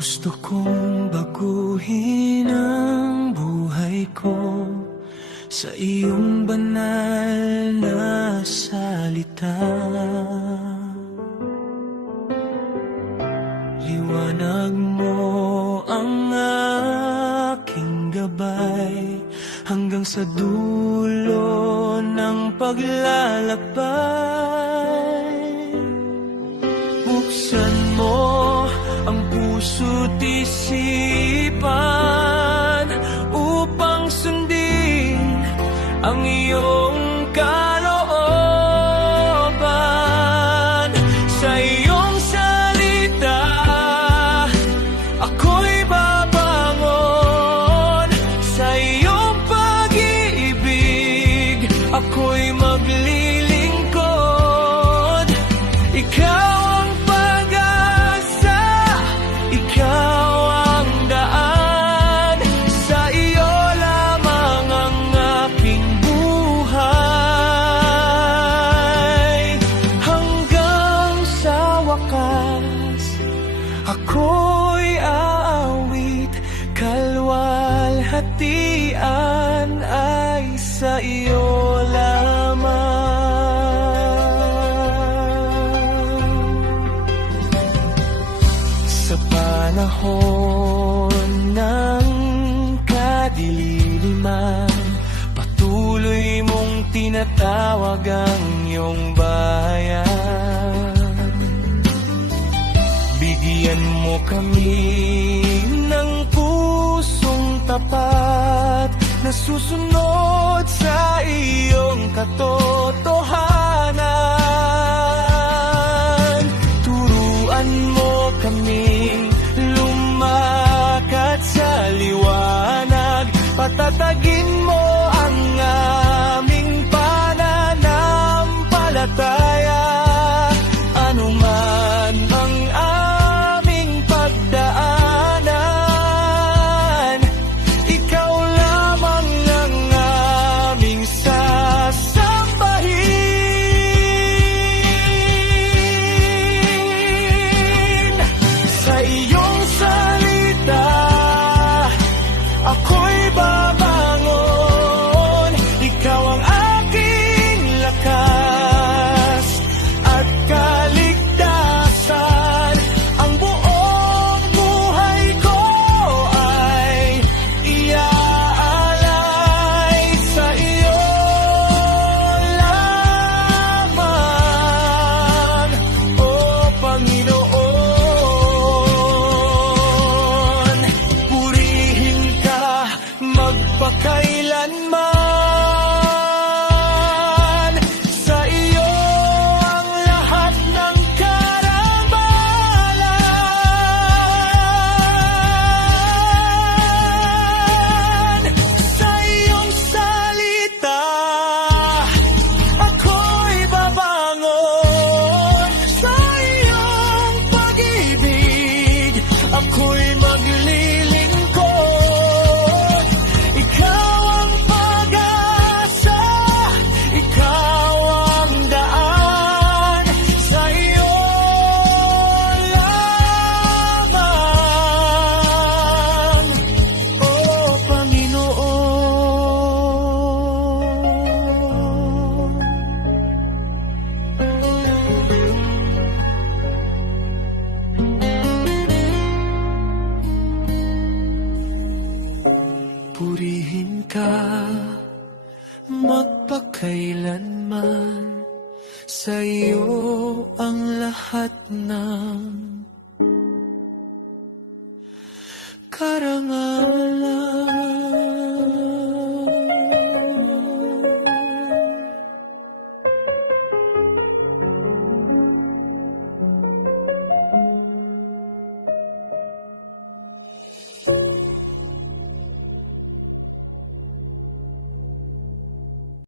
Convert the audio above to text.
Gusto kong baguhin ang buhay ko sa iyong banal na salita. Liwanag mo ang aking gabay hanggang sa dulo ng paglalakbay. Buksan mo ang puso't isipan upang sundin ang iyong kalooban. Sa iyong salita ako'y babangon, sa iyong pag-ibig ako'y maglilingkod. Ikaw ako'y aawit, kalwalhatian ay sa iyo lamang. Sa panahon ng kadiliman, patuloy mong tinatawag ang iyong bayan. Bigyan mo kami ng pusong tapat na susunod sa iyong katotohanan. Turuan mo kaming lumakad sa liwanag, patatagin mo ang aming pananampalataya. Anuman ang magpakailanman sa iyo ang lahat ng karangalan. Sa iyong salita ako'y babangon, sa iyong pag-ibig ako'y maglilingkod. Purihin ka magpakailanman, sa iyo ang lahat ng karangalan.